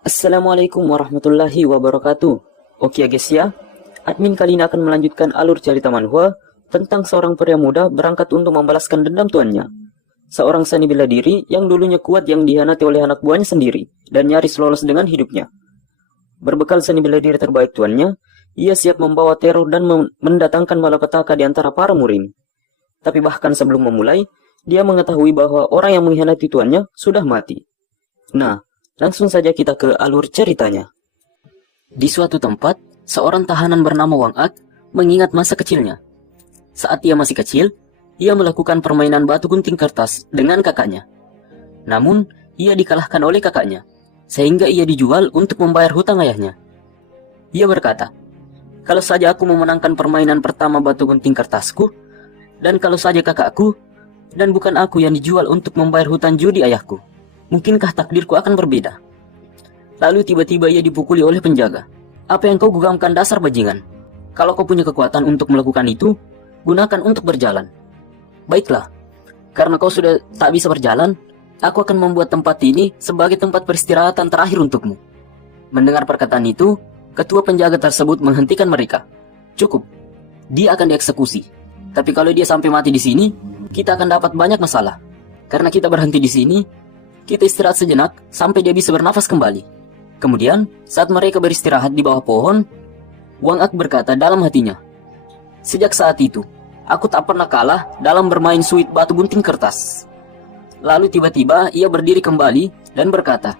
Assalamualaikum warahmatullahi wabarakatuh. Oke guys ya, admin kali ini akan melanjutkan alur cerita manhwa tentang seorang pria muda berangkat untuk membalaskan dendam tuannya. Seorang seni bela diri yang dulunya kuat yang dihianati oleh anak buahnya sendiri dan nyaris lolos dengan hidupnya. Berbekal seni bela diri terbaik tuannya, ia siap membawa teror dan mendatangkan malapetaka di antara para murim. Tapi bahkan sebelum memulai, dia mengetahui bahwa orang yang mengkhianati tuannya sudah mati. Nah, langsung saja kita ke alur ceritanya. Di suatu tempat, seorang tahanan bernama Wang Ak mengingat masa kecilnya. Saat ia masih kecil, ia melakukan permainan batu gunting kertas dengan kakaknya. Namun, ia dikalahkan oleh kakaknya, sehingga ia dijual untuk membayar hutang ayahnya. Ia berkata, "Kalau saja aku memenangkan permainan pertama batu gunting kertasku, dan kalau saja kakakku, dan bukan aku yang dijual untuk membayar hutang judi ayahku, mungkinkah takdirku akan berbeda?" Lalu tiba-tiba ia dipukuli oleh penjaga. "Apa yang kau gugamkan, dasar bajingan? Kalau kau punya kekuatan untuk melakukan itu, gunakan untuk berjalan." "Baiklah, karena kau sudah tak bisa berjalan, aku akan membuat tempat ini sebagai tempat peristirahatan terakhir untukmu." Mendengar perkataan itu, ketua penjaga tersebut menghentikan mereka. "Cukup, dia akan dieksekusi. Tapi kalau dia sampai mati di sini, kita akan dapat banyak masalah. Karena kita berhenti di sini, kita istirahat sejenak sampai dia bisa bernafas kembali." Kemudian, saat mereka beristirahat di bawah pohon, Wang Ak berkata dalam hatinya, "Sejak saat itu, aku tak pernah kalah dalam bermain suit batu gunting kertas." Lalu tiba-tiba ia berdiri kembali dan berkata,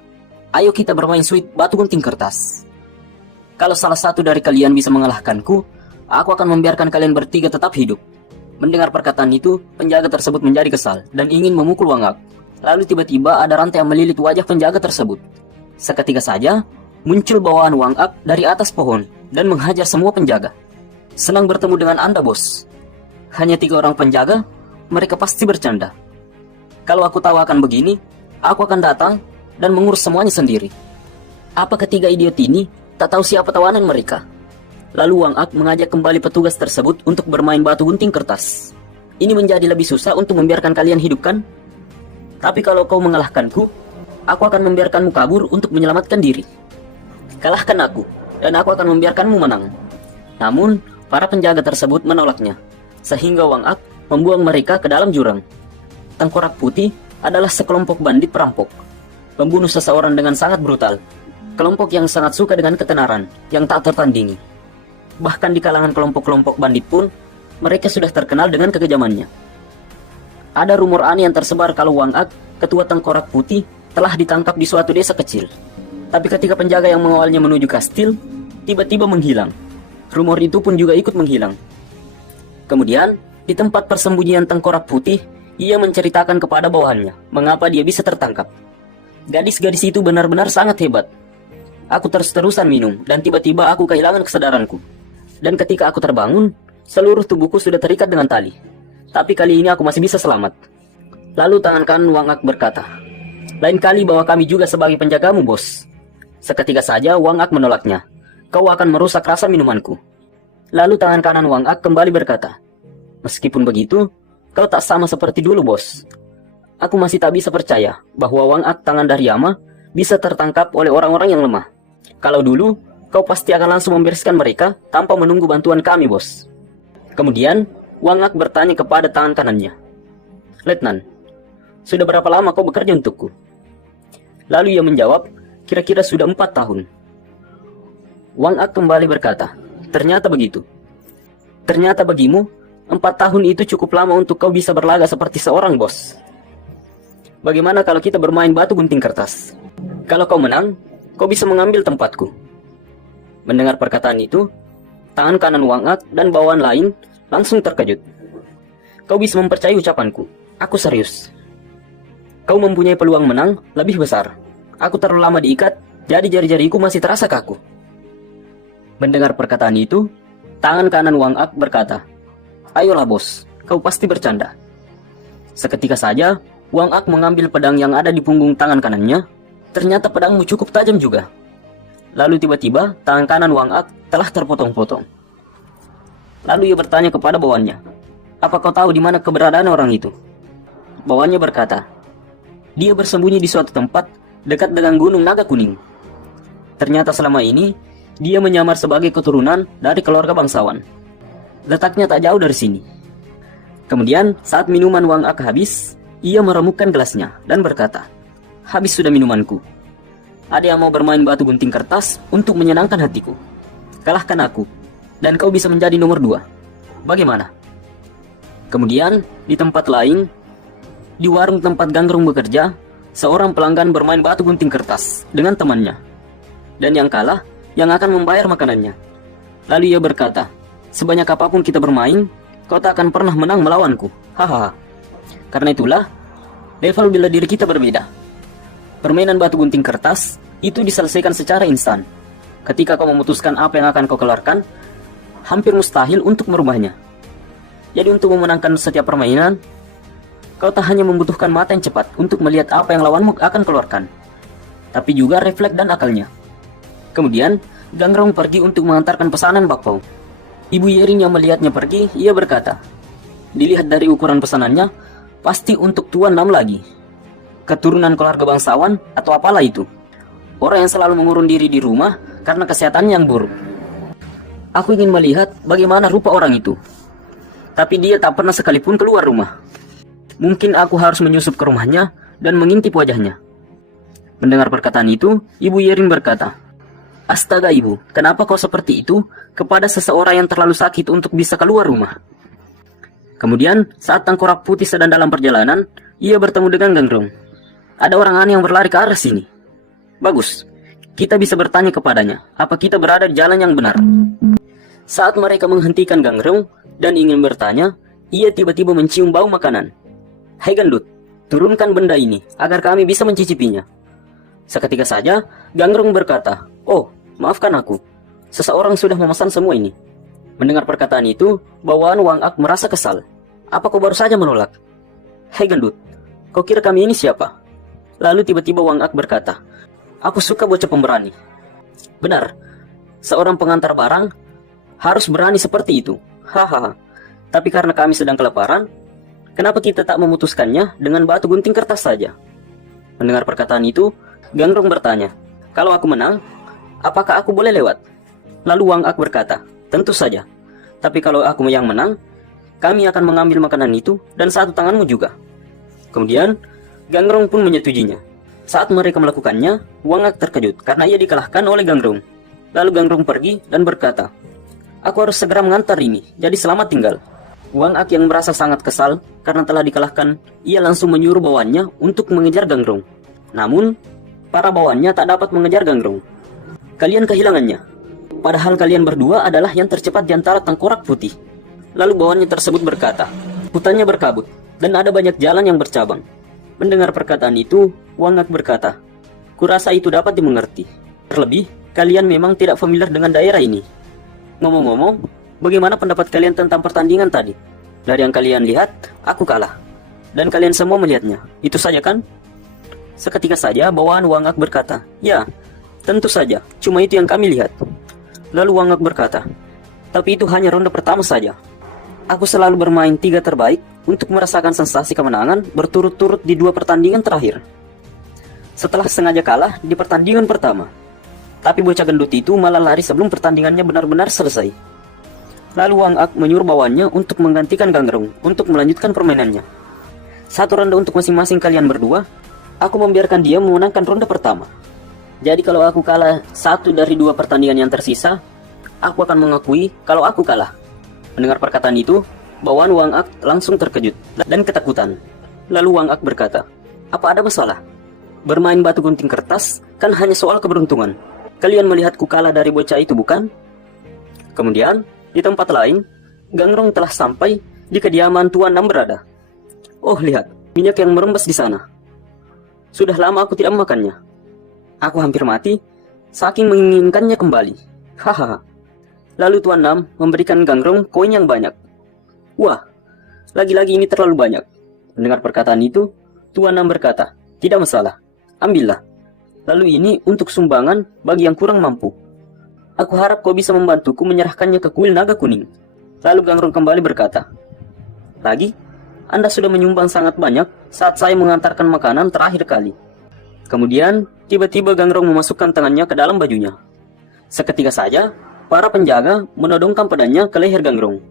"Ayo kita bermain suit batu gunting kertas. Kalau salah satu dari kalian bisa mengalahkanku, aku akan membiarkan kalian bertiga tetap hidup." Mendengar perkataan itu, penjaga tersebut menjadi kesal dan ingin memukul Wang Ak. Lalu tiba-tiba ada rantai yang melilit wajah penjaga tersebut. Seketika saja, muncul bawaan Wang Ak dari atas pohon dan menghajar semua penjaga. "Senang bertemu dengan Anda, bos. Hanya 3 orang penjaga, mereka pasti bercanda. Kalau aku tahu akan begini, aku akan datang dan mengurus semuanya sendiri." Apa ketiga idiot ini tak tahu siapa tawanan mereka? Lalu Wang Ak mengajak kembali petugas tersebut untuk bermain batu gunting kertas. "Ini menjadi lebih susah untuk membiarkan kalian hidup, kan? Tapi kalau kau mengalahkanku, aku akan membiarkanmu kabur untuk menyelamatkan diri. Kalahkan aku, dan aku akan membiarkanmu menang." Namun, para penjaga tersebut menolaknya, sehingga Wang Ak membuang mereka ke dalam jurang. Tengkorak Putih adalah sekelompok bandit perampok, pembunuh seseorang dengan sangat brutal. Kelompok yang sangat suka dengan ketenaran, yang tak tertandingi. Bahkan di kalangan kelompok-kelompok bandit pun, mereka sudah terkenal dengan kekejamannya. Ada rumor aneh yang tersebar kalau Wang Ak, ketua Tengkorak Putih, telah ditangkap di suatu desa kecil. Tapi ketika penjaga yang mengawalnya menuju kastil, tiba-tiba menghilang. Rumor itu pun juga ikut menghilang. Kemudian, di tempat persembunyian Tengkorak Putih, ia menceritakan kepada bawahannya mengapa dia bisa tertangkap. "Gadis-gadis itu benar-benar sangat hebat. Aku terus-terusan minum dan tiba-tiba aku kehilangan kesadaranku. Dan ketika aku terbangun, seluruh tubuhku sudah terikat dengan tali. Tapi kali ini aku masih bisa selamat." Lalu tangan kanan Wang Ak berkata, "Lain kali bawa kami juga sebagai penjagamu, bos." Seketika saja Wang Ak menolaknya. "Kau akan merusak rasa minumanku." Lalu tangan kanan Wang Ak kembali berkata, "Meskipun begitu, kau tak sama seperti dulu, bos. Aku masih tak bisa percaya bahwa Wang Ak tangan dari Yama bisa tertangkap oleh orang-orang yang lemah. Kalau dulu, kau pasti akan langsung membereskan mereka tanpa menunggu bantuan kami, bos." Kemudian, Wang Ak bertanya kepada tangan kanannya, "Letnan, sudah berapa lama kau bekerja untukku?" Lalu ia menjawab, "Kira-kira sudah 4 tahun." Wang Ak kembali berkata, "Ternyata begitu. Ternyata bagimu, 4 tahun itu cukup lama untuk kau bisa berlaga seperti seorang bos. Bagaimana kalau kita bermain batu gunting kertas? Kalau kau menang, kau bisa mengambil tempatku." Mendengar perkataan itu, tangan kanan Wang Ak dan bawahan lain langsung terkejut. "Kau bisa mempercayai ucapanku. Aku serius. Kau mempunyai peluang menang lebih besar. Aku terlalu lama diikat, jadi jari-jariku masih terasa kaku." Mendengar perkataan itu, tangan kanan Wang Ak berkata, "Ayolah bos, kau pasti bercanda." Seketika saja, Wang Ak mengambil pedang yang ada di punggung tangan kanannya. Ternyata pedangmu cukup tajam juga. Lalu tiba-tiba, tangan kanan Wang Ak telah terpotong-potong. Lalu ia bertanya kepada bawahannya, "Apa kau tahu di mana keberadaan orang itu?" Bawahannya berkata, "Dia bersembunyi di suatu tempat dekat dengan Gunung Naga Kuning." Ternyata selama ini, dia menyamar sebagai keturunan dari keluarga bangsawan. Letaknya tak jauh dari sini. Kemudian, saat minuman Wang Ak habis, ia meremukkan gelasnya dan berkata, "Habis sudah minumanku. Ada yang mau bermain batu gunting kertas untuk menyenangkan hatiku. Kalahkan aku, dan kau bisa menjadi nomor 2. Bagaimana?" Kemudian, di tempat lain, di warung tempat Gangrong bekerja, seorang pelanggan bermain batu gunting kertas dengan temannya. Dan yang kalah, yang akan membayar makanannya. Lalu ia berkata, "Sebanyak apapun kita bermain, kau tak akan pernah menang melawanku. Hahaha. Karena itulah, level bela diri kita berbeda. Permainan batu gunting kertas itu diselesaikan secara instan. Ketika kau memutuskan apa yang akan kau keluarkan, hampir mustahil untuk merubahnya. Jadi untuk memenangkan setiap permainan, kau tak hanya membutuhkan mata yang cepat untuk melihat apa yang lawanmu akan keluarkan, tapi juga refleks dan akalnya." Kemudian, Gangrong pergi untuk mengantarkan pesanan bakpao. Ibu Yering yang melihatnya pergi, ia berkata, "Dilihat dari ukuran pesanannya, pasti untuk Tuan Nam lagi. Keturunan keluarga bangsawan atau apalah itu. Orang yang selalu mengurung diri di rumah karena kesehatannya yang buruk. Aku ingin melihat bagaimana rupa orang itu. Tapi dia tak pernah sekalipun keluar rumah. Mungkin aku harus menyusup ke rumahnya dan mengintip wajahnya." Mendengar perkataan itu, Ibu Yering berkata, "Astaga ibu, kenapa kau seperti itu kepada seseorang yang terlalu sakit untuk bisa keluar rumah?" Kemudian, saat tengkorak putih sedang dalam perjalanan, ia bertemu dengan Gangrong. "Ada orang aneh yang berlari ke arah sini. Bagus, kita bisa bertanya kepadanya, apa kita berada di jalan yang benar." Saat mereka menghentikan Gangrong dan ingin bertanya, ia tiba-tiba mencium bau makanan. "Hei gendut, turunkan benda ini agar kami bisa mencicipinya." Seketika saja, Gangrong berkata, "Oh, maafkan aku. Seseorang sudah memesan semua ini." Mendengar perkataan itu, bawaan Wang Ak merasa kesal. "Apa kau baru saja menolak? Hei gendut, kau kira kami ini siapa?" Lalu tiba-tiba Wang Ak berkata, "Aku suka bocah pemberani." Benar, seorang pengantar barang harus berani seperti itu. Hahaha. Tapi karena kami sedang kelaparan, kenapa kita tak memutuskannya dengan batu gunting kertas saja? Mendengar perkataan itu, Gangrong bertanya, "Kalau aku menang, apakah aku boleh lewat?" Lalu Wang Ak berkata, "Tentu saja. Tapi kalau aku yang menang, kami akan mengambil makanan itu dan satu tanganmu juga." Kemudian, Gangrong pun menyetujuinya. Saat mereka melakukannya, Wang Ak terkejut karena ia dikalahkan oleh Gangrong. Lalu Gangrong pergi dan berkata, "Aku harus segera mengantar ini, jadi selamat tinggal." Wang Ak yang merasa sangat kesal karena telah dikalahkan, ia langsung menyuruh bawahannya untuk mengejar Gangrong. Namun, para bawahannya tak dapat mengejar Gangrong. "Kalian kehilangannya. Padahal kalian berdua adalah yang tercepat di antara tengkorak putih." Lalu bawahannya tersebut berkata, "Hutannya berkabut, dan ada banyak jalan yang bercabang." Mendengar perkataan itu, Wang Ak berkata, "Kurasa itu dapat dimengerti. Terlebih, kalian memang tidak familiar dengan daerah ini. Ngomong-ngomong, bagaimana pendapat kalian tentang pertandingan tadi? Dari yang kalian lihat, aku kalah. Dan kalian semua melihatnya. Itu saja kan?" Seketika saja bawaan Wang Ak berkata, "Ya, tentu saja, cuma itu yang kami lihat." Lalu Wang Ak berkata, "Tapi itu hanya ronde pertama saja. Aku selalu bermain 3 terbaik untuk merasakan sensasi kemenangan berturut-turut di 2 pertandingan terakhir. Setelah sengaja kalah di pertandingan pertama. Tapi bocah gendut itu malah lari sebelum pertandingannya benar-benar selesai." Lalu Wang Ak menyuruh bawahannya untuk menggantikan Gangrong untuk melanjutkan permainannya. "Satu ronde untuk masing-masing kalian berdua. Aku membiarkan dia memenangkan ronde pertama. Jadi kalau aku kalah 1 dari 2 pertandingan yang tersisa, aku akan mengakui kalau aku kalah." Mendengar perkataan itu, bawahan Wang Ak langsung terkejut dan ketakutan. Lalu Wang Ak berkata, "Apa ada masalah? Bermain batu gunting kertas kan hanya soal keberuntungan. Kalian melihatku kalah dari bocah itu, bukan?" Kemudian, di tempat lain, Gangrong telah sampai di kediaman Tuan Nam berada. "Oh, lihat, minyak yang merembes di sana. Sudah lama aku tidak memakannya. Aku hampir mati, saking menginginkannya kembali. Hahaha." Lalu Tuan Nam memberikan Gangrong koin yang banyak. "Wah, lagi-lagi ini terlalu banyak." Mendengar perkataan itu, Tuan Nam berkata, "Tidak masalah, ambillah. Lalu ini untuk sumbangan bagi yang kurang mampu. Aku harap kau bisa membantuku menyerahkannya ke kuil naga kuning." Lalu Gangrong kembali berkata, "Lagi, Anda sudah menyumbang sangat banyak saat saya mengantarkan makanan terakhir kali." Kemudian, Tiba-tiba Gangrong memasukkan tangannya ke dalam bajunya. Seketika saja, para penjaga menodongkan pedangnya ke leher Gangrong.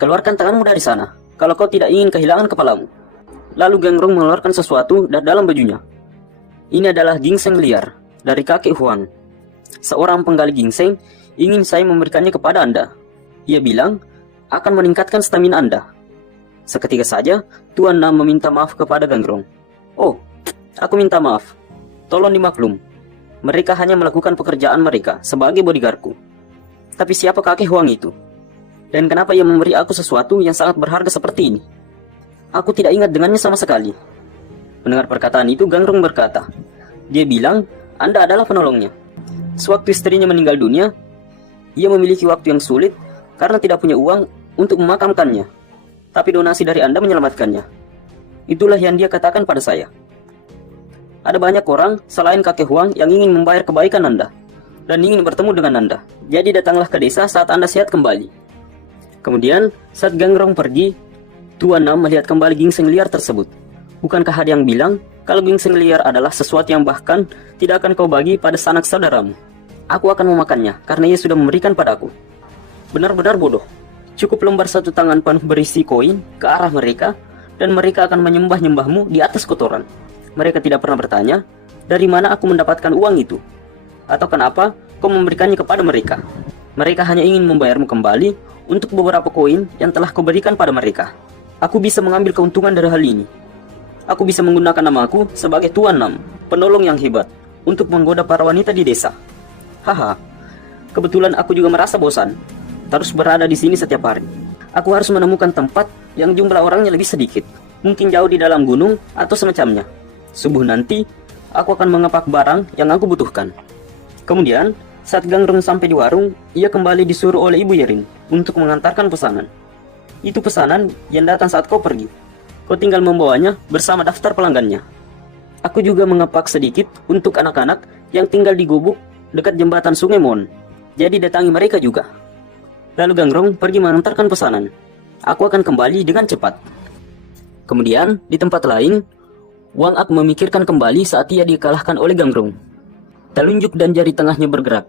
"Keluarkan tanganmu dari sana, kalau kau tidak ingin kehilangan kepalamu." Lalu Gangrong mengeluarkan sesuatu dari dalam bajunya. Ini adalah ginseng liar dari kakek Huang. Seorang penggali ginseng ingin saya memberikannya kepada Anda. Ia bilang akan meningkatkan stamina Anda. Seketika saja, Tuan Nam meminta maaf kepada Gangrong. "Oh, aku minta maaf. Tolong dimaklum. Mereka hanya melakukan pekerjaan mereka sebagai bodyguardku. Tapi siapa kakek Huang itu? Dan kenapa ia memberi aku sesuatu yang sangat berharga seperti ini? Aku tidak ingat dengannya sama sekali." Mendengar perkataan itu, Gangrong berkata, dia bilang, "Anda adalah penolongnya. Sewaktu istrinya meninggal dunia, ia memiliki waktu yang sulit karena tidak punya uang untuk memakamkannya. Tapi donasi dari Anda menyelamatkannya. Itulah yang dia katakan pada saya. Ada banyak orang selain kakek Huang yang ingin membayar kebaikan Anda dan ingin bertemu dengan Anda. Jadi datanglah ke desa saat Anda sehat kembali." Kemudian, saat Gangrong pergi, Tuan Nam melihat kembali ginseng liar tersebut. "Bukankah ada yang bilang kalau ginseng liar adalah sesuatu yang bahkan tidak akan kau bagi pada sanak saudaramu? Aku akan memakannya karena ia sudah memberikan padaku." Benar-benar bodoh. Cukup lembar satu tangan penuh berisi koin ke arah mereka, dan mereka akan menyembah-nyembahmu di atas kotoran. Mereka tidak pernah bertanya, dari mana aku mendapatkan uang itu? Atau kenapa kau memberikannya kepada mereka? Mereka hanya ingin membayarmu kembali untuk beberapa koin yang telah kau berikan pada mereka. Aku bisa mengambil keuntungan dari hal ini. Aku bisa menggunakan namaku sebagai Tuan Nam, penolong yang hebat, untuk menggoda para wanita di desa. Haha, kebetulan aku juga merasa bosan terus berada di sini setiap hari. Aku harus menemukan tempat yang jumlah orangnya lebih sedikit, mungkin jauh di dalam gunung atau semacamnya. Subuh nanti, aku akan mengepak barang yang aku butuhkan." Kemudian, saat Gangrong sampai di warung, ia kembali disuruh oleh Ibu Yerin untuk mengantarkan pesanan. "Itu pesanan yang datang saat kau pergi. Kau tinggal membawanya bersama daftar pelanggannya." Aku juga mengepak sedikit untuk anak-anak yang tinggal di gubuk dekat jembatan Sungai Mon. Jadi datangi mereka juga. Lalu Gangrong pergi mengantarkan pesanan. Aku akan kembali dengan cepat. Kemudian, di tempat lain, Wang Ak memikirkan kembali saat ia dikalahkan oleh Gangrong. Telunjuk dan jari tengahnya bergerak.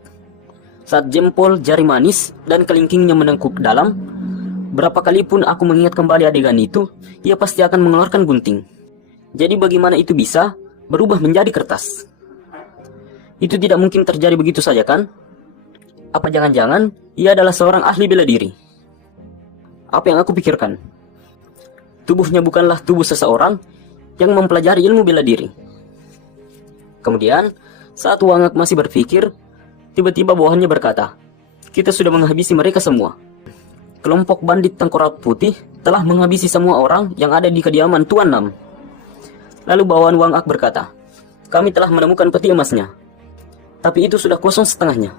Saat jempol, jari manis, dan kelingkingnya menengkuk dalam, berapa kali pun aku mengingat kembali adegan itu, ia pasti akan mengeluarkan gunting. Jadi bagaimana itu bisa berubah menjadi kertas? Itu tidak mungkin terjadi begitu saja, kan? Apa jangan-jangan ia adalah seorang ahli bela diri? Apa yang aku pikirkan? Tubuhnya bukanlah tubuh seseorang yang mempelajari ilmu bela diri. Kemudian, saat Wang Ak masih berpikir, tiba-tiba bawahannya berkata, "Kita sudah menghabisi mereka semua. Kelompok bandit tengkorak putih telah menghabisi semua orang yang ada di kediaman Tuan Nam." Lalu bawahan Wang Ak berkata, "Kami telah menemukan peti emasnya. Tapi itu sudah kosong setengahnya.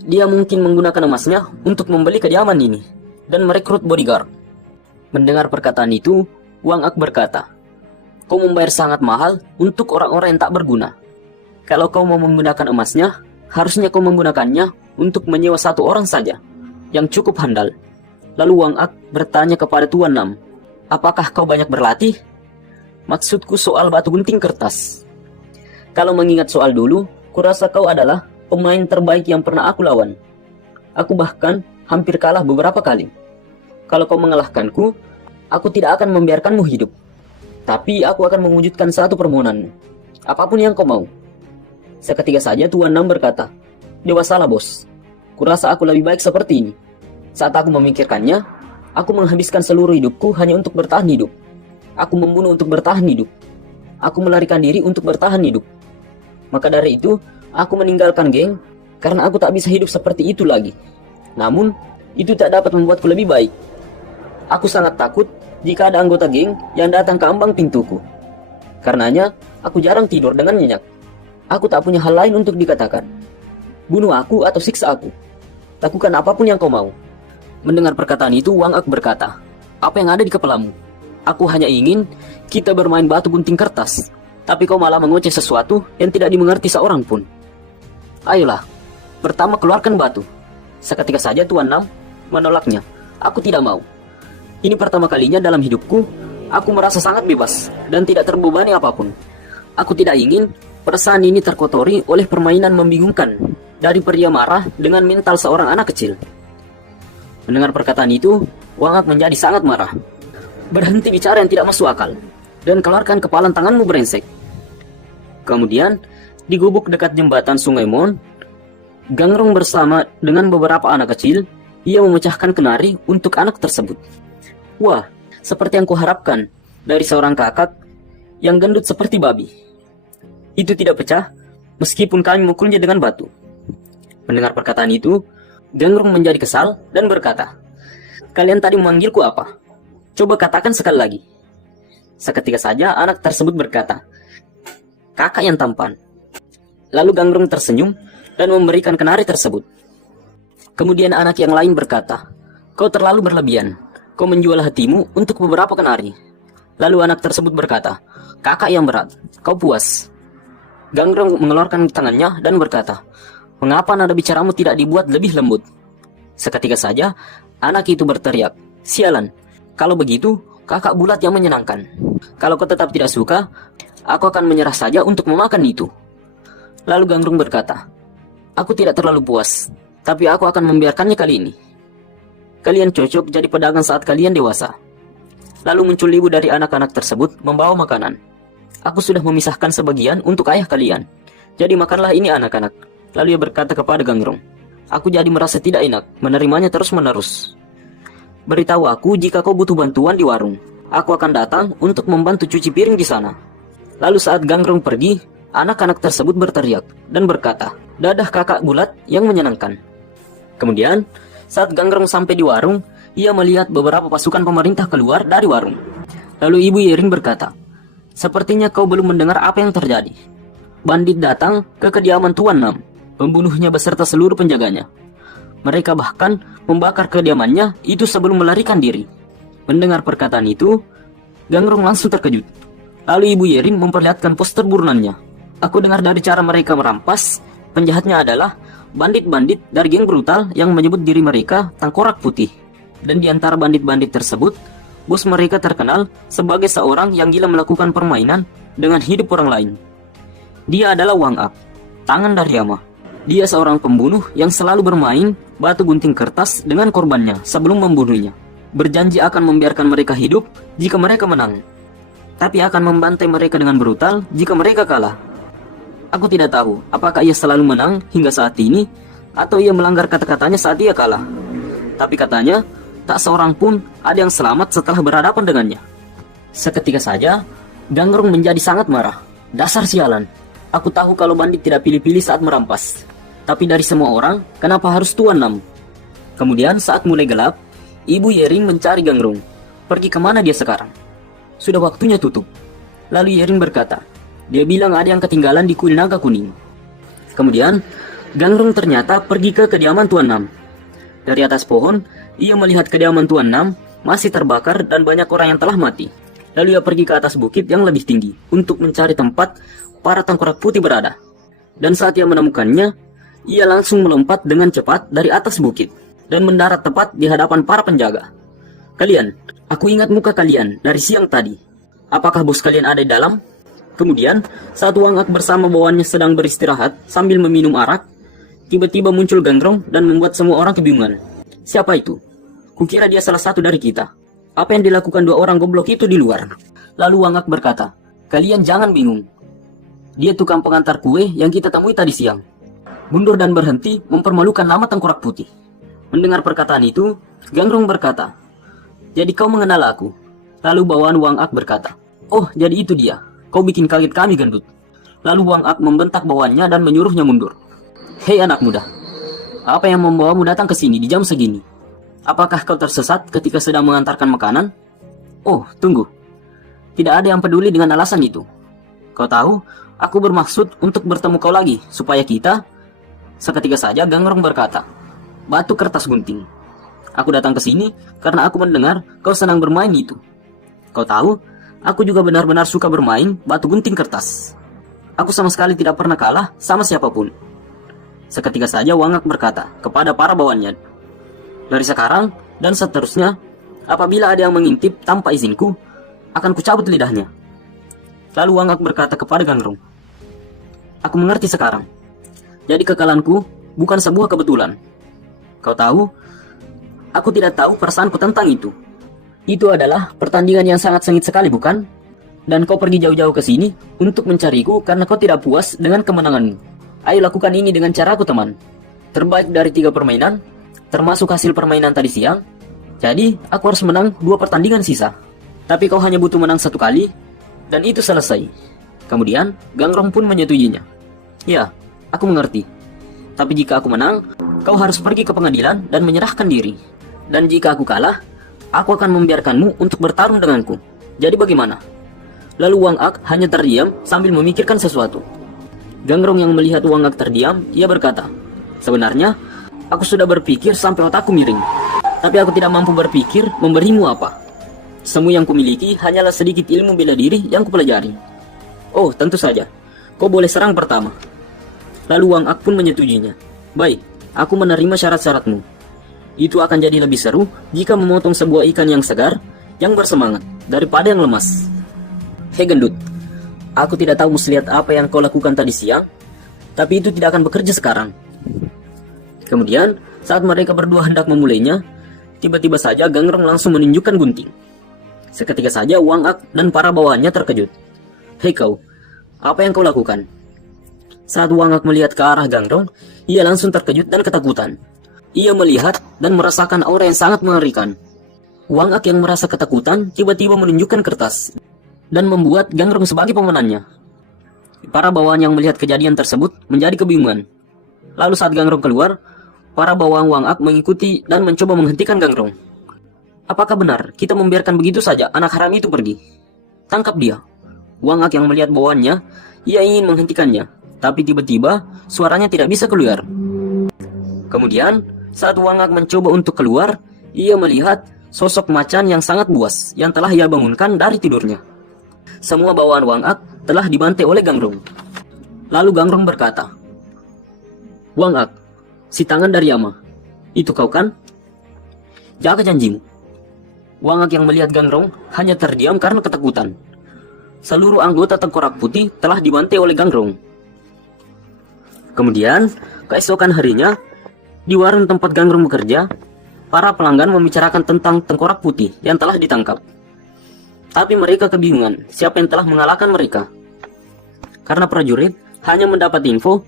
Dia mungkin menggunakan emasnya untuk membeli kediaman ini dan merekrut bodyguard." Mendengar perkataan itu, Wang Ak berkata, "Kau membayar sangat mahal untuk orang-orang yang tak berguna. Kalau kau mau menggunakan emasnya, harusnya kau menggunakannya untuk menyewa satu orang saja yang cukup handal." Lalu Wang Ak bertanya kepada Tuan Nam, "Apakah kau banyak berlatih?" "Maksudku soal batu gunting kertas. Kalau mengingat soal dulu, kurasa kau adalah pemain terbaik yang pernah aku lawan. Aku bahkan hampir kalah beberapa kali. Kalau kau mengalahkanku, aku tidak akan membiarkanmu hidup. Tapi aku akan mewujudkan satu permohonanmu. Apapun yang kau mau." Seketika saja Tuan Nam berkata, "Dewasalah bos. Kurasa aku lebih baik seperti ini. Saat aku memikirkannya, aku menghabiskan seluruh hidupku hanya untuk bertahan hidup. Aku membunuh untuk bertahan hidup. Aku melarikan diri untuk bertahan hidup. Maka dari itu, aku meninggalkan geng karena aku tak bisa hidup seperti itu lagi. Namun, itu tak dapat membuatku lebih baik. Aku sangat takut jika ada anggota geng yang datang ke ambang pintuku. Karenanya, aku jarang tidur dengan nyenyak. Aku tak punya hal lain untuk dikatakan. Bunuh aku atau siksa aku. Lakukan apapun yang kau mau." Mendengar perkataan itu, Wang Ak berkata, "Apa yang ada di kepalamu? Aku hanya ingin kita bermain batu gunting kertas. Tapi kau malah mengoceh sesuatu yang tidak dimengerti seorang pun. Ayolah, pertama keluarkan batu." Seketika saja Tuan Nam menolaknya. "Aku tidak mau. Ini pertama kalinya dalam hidupku, aku merasa sangat bebas dan tidak terbebani apapun. Aku tidak ingin Perasaan ini terkotori oleh permainan membingungkan dari pria marah dengan mental seorang anak kecil. Mendengar perkataan itu, Wang Ak menjadi sangat marah. Berhenti bicara yang tidak masuk akal, dan keluarkan kepalan tanganmu brengsek. Kemudian, di gubuk dekat jembatan Sungai Mon, Gangrong bersama dengan beberapa anak kecil, ia memecahkan kenari untuk anak tersebut. Wah, seperti yang kuharapkan dari seorang kakak yang gendut seperti babi. Itu tidak pecah, meskipun kami memukulnya dengan batu. Mendengar perkataan itu, Gangrong menjadi kesal dan berkata, "Kalian tadi memanggilku apa? Coba katakan sekali lagi." Seketika saja anak tersebut berkata, "Kakak yang tampan." Lalu Gangrong tersenyum dan memberikan kenari tersebut. Kemudian anak yang lain berkata, "Kau terlalu berlebihan. Kau menjual hatimu untuk beberapa kenari." Lalu anak tersebut berkata, "Kakak yang berat. Kau puas." Gangrong mengeluarkan tangannya dan berkata, "Mengapa nada bicaramu tidak dibuat lebih lembut?" Seketika saja, anak itu berteriak, "Sialan, kalau begitu, kakak bulat yang menyenangkan. Kalau kau tetap tidak suka, aku akan menyerah saja untuk memakan itu." Lalu Gangrong berkata, "Aku tidak terlalu puas, tapi aku akan membiarkannya kali ini. Kalian cocok jadi pedagang saat kalian dewasa." Lalu muncul ibu dari anak-anak tersebut membawa makanan. "Aku sudah memisahkan sebagian untuk ayah kalian. Jadi makanlah ini anak-anak." Lalu ia berkata kepada Gangrong, "Aku jadi merasa tidak enak menerimanya terus-menerus. Beritahu aku jika kau butuh bantuan di warung. Aku akan datang untuk membantu cuci piring di sana." Lalu saat Gangrong pergi, anak-anak tersebut berteriak dan berkata, "Dadah kakak bulat yang menyenangkan." Kemudian, saat Gangrong sampai di warung, ia melihat beberapa pasukan pemerintah keluar dari warung. Lalu Ibu Yering berkata, "Sepertinya kau belum mendengar apa yang terjadi. Bandit datang ke kediaman Tuan Nam, membunuhnya beserta seluruh penjaganya. Mereka bahkan membakar kediamannya itu sebelum melarikan diri." Mendengar perkataan itu, Gangrong langsung terkejut. Lalu Ibu Yering memperlihatkan poster burunannya. "Aku dengar dari cara mereka merampas, penjahatnya adalah bandit-bandit dari geng brutal yang menyebut diri mereka Tengkorak Putih. Dan di antara bandit-bandit tersebut, bos mereka terkenal sebagai seorang yang gila melakukan permainan dengan hidup orang lain. Dia adalah Wang Ak, tangan dari Yama. Dia seorang pembunuh yang selalu bermain batu gunting kertas dengan korbannya sebelum membunuhnya. Berjanji akan membiarkan mereka hidup jika mereka menang, tapi akan membantai mereka dengan brutal jika mereka kalah. Aku tidak tahu apakah ia selalu menang hingga saat ini, atau ia melanggar kata-katanya saat ia kalah. Tapi katanya, tak seorang pun ada yang selamat setelah berhadapan dengannya." Seketika saja, Gangrong menjadi sangat marah. "Dasar sialan, aku tahu kalau bandit tidak pilih-pilih saat merampas. Tapi dari semua orang, kenapa harus Tuan Nam?" Kemudian saat mulai gelap, Ibu Yering mencari Gangrong. Pergi kemana dia sekarang? Sudah waktunya tutup. Lalu Yering berkata, dia bilang ada yang ketinggalan di kuil naga kuning. Kemudian, Gangrong ternyata pergi ke kediaman Tuan Nam. Dari atas pohon, ia melihat kediaman Tuan Nam masih terbakar dan banyak orang yang telah mati. Lalu ia pergi ke atas bukit yang lebih tinggi untuk mencari tempat para Tengkorak Putih berada. Dan saat ia menemukannya, ia langsung melompat dengan cepat dari atas bukit dan mendarat tepat di hadapan para penjaga. "Kalian, aku ingat muka kalian dari siang tadi. Apakah bos kalian ada di dalam?" Kemudian, saat Wang Ak bersama bawahannya sedang beristirahat sambil meminum arak, tiba-tiba muncul Gangrong dan membuat semua orang kebingungan. "Siapa itu? Kukira dia salah satu dari kita. Apa yang dilakukan dua orang goblok itu di luar?" Lalu Wang Ak berkata, "Kalian jangan bingung. Dia tukang pengantar kue yang kita temui tadi siang. Mundur dan berhenti mempermalukan nama Tengkorak Putih." Mendengar perkataan itu, Gangrong berkata, "Jadi kau mengenal aku?" Lalu bawahan Wang Ak berkata, "Oh, jadi itu dia. Kau bikin kaget kami, gendut." Lalu Wang Ak membentak bawahannya dan menyuruhnya mundur. "Hei anak muda, apa yang membawamu datang ke sini di jam segini? Apakah kau tersesat ketika sedang mengantarkan makanan?" "Oh, tunggu. Tidak ada yang peduli dengan alasan itu. Kau tahu, aku bermaksud untuk bertemu kau lagi, supaya kita..." Seketika saja Gangrong berkata, "Batu kertas gunting. Aku datang ke sini karena aku mendengar kau senang bermain itu. Kau tahu, aku juga benar-benar suka bermain batu gunting kertas. Aku sama sekali tidak pernah kalah sama siapapun." Seketika saja Wang Ak berkata kepada para bawahannya, "Dari sekarang dan seterusnya, apabila ada yang mengintip tanpa izinku, akan kucabut lidahnya." Lalu Wang Ak berkata kepada Gangrong, Aku mengerti sekarang. Jadi kekalahanku bukan sebuah kebetulan. Kau tahu, aku tidak tahu perasaanku tentang itu. Itu adalah pertandingan yang sangat sengit sekali, bukan? Dan kau pergi jauh-jauh ke sini untuk mencariku karena kau tidak puas dengan kemenanganmu. Ayo lakukan ini dengan caraku, teman. Terbaik dari 3 permainan, termasuk hasil permainan tadi siang. Jadi, aku harus menang 2 pertandingan sisa. Tapi kau hanya butuh menang 1 kali, dan itu selesai. Kemudian, Gangrong pun menyetujuinya. Ya, aku mengerti. Tapi jika aku menang, kau harus pergi ke pengadilan dan menyerahkan diri. Dan jika aku kalah, aku akan membiarkanmu untuk bertarung denganku. Jadi bagaimana? Lalu Wang Ak hanya terdiam sambil memikirkan sesuatu. Gangrong yang melihat Wang Ak terdiam, ia berkata, "Sebenarnya, aku sudah berpikir sampai otakku miring. Tapi aku tidak mampu berpikir memberimu apa. Semua yang kumiliki hanyalah sedikit ilmu bela diri yang kupelajari." "Oh, tentu saja. Kau boleh serang pertama." Lalu Wang Ak pun menyetujuinya. "Baik, aku menerima syarat-syaratmu. Itu akan jadi lebih seru jika memotong sebuah ikan yang segar, yang bersemangat, daripada yang lemas." "Hei gendut, aku tidak tahu muslihat apa yang kau lakukan tadi siang, tapi itu tidak akan bekerja sekarang." Kemudian, saat mereka berdua hendak memulainya, tiba-tiba saja Gangrong langsung menunjukkan gunting. Seketika saja Wang Ak dan para bawahannya terkejut. "Hei kau, apa yang kau lakukan?" Saat Wang Ak melihat ke arah Gangrong, ia langsung terkejut dan ketakutan. Ia melihat dan merasakan aura yang sangat mengerikan. Wang Ak yang merasa ketakutan tiba-tiba menunjukkan kertas dan membuat Gangrong sebagai pemenangnya. Para bawahan yang melihat kejadian tersebut menjadi kebingungan. Lalu saat Gangrong keluar, para bawahan Wang Ak mengikuti dan mencoba menghentikan Gangrong. "Apakah benar kita membiarkan begitu saja anak haram itu pergi? Tangkap dia." Wang Ak yang melihat bawahannya, ia ingin menghentikannya, tapi tiba-tiba suaranya tidak bisa keluar. Kemudian, saat Wang Ak mencoba untuk keluar, ia melihat sosok macan yang sangat buas yang telah ia bangunkan dari tidurnya. Semua bawahan Wang Ak telah dibantai oleh Gangrong. Lalu Gangrong berkata, "Wang Ak, si tangan dari Yama, itu kau kan? Jaga janjimu." Wang Ak yang melihat Gangrong hanya terdiam karena ketakutan. Seluruh anggota Tengkorak Putih telah dibantai oleh Gangrong. Kemudian, keesokan harinya, di warung tempat Gangrong bekerja, para pelanggan membicarakan tentang Tengkorak Putih yang telah ditangkap. Tapi mereka kebingungan siapa yang telah mengalahkan mereka. Karena prajurit hanya mendapat info,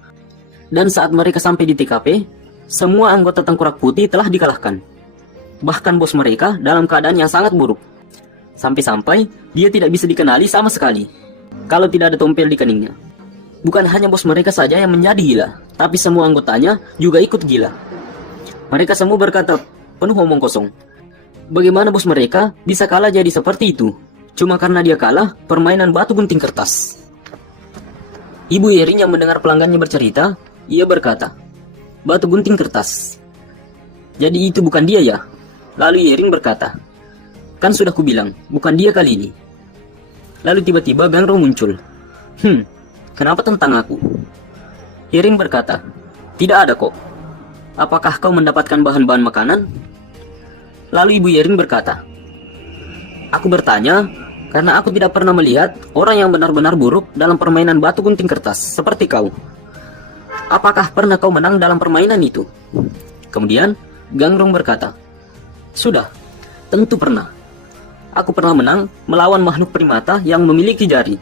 dan saat mereka sampai di TKP, semua anggota Tengkorak Putih telah dikalahkan. Bahkan bos mereka dalam keadaan yang sangat buruk. Sampai-sampai dia tidak bisa dikenali sama sekali kalau tidak ada tompel di keningnya. Bukan hanya bos mereka saja yang menjadi gila, tapi semua anggotanya juga ikut gila. Mereka semua berkata penuh omong kosong. Bagaimana bos mereka bisa kalah jadi seperti itu? Cuma karena dia kalah permainan batu gunting kertas. Ibu Yering yang mendengar pelanggannya bercerita, ia berkata, "Batu gunting kertas. Jadi itu bukan dia ya?" Lalu Yering berkata, "Kan sudah kubilang, bukan dia kali ini." Lalu tiba-tiba Gangrong muncul. Kenapa tentang aku?" Yering berkata, "Tidak ada kok. Apakah kau mendapatkan bahan-bahan makanan?" Lalu Ibu Yering berkata, "Aku bertanya karena aku tidak pernah melihat orang yang benar-benar buruk dalam permainan batu gunting kertas seperti kau. Apakah pernah kau menang dalam permainan itu?" Kemudian Gangrong berkata, "Sudah, tentu pernah. Aku pernah menang melawan makhluk primata yang memiliki jari.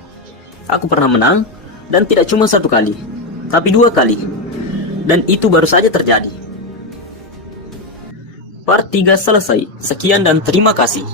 Aku pernah menang, dan tidak cuma 1 kali, tapi 2 kali. Dan itu baru saja terjadi." Part 3 selesai. Sekian dan terima kasih.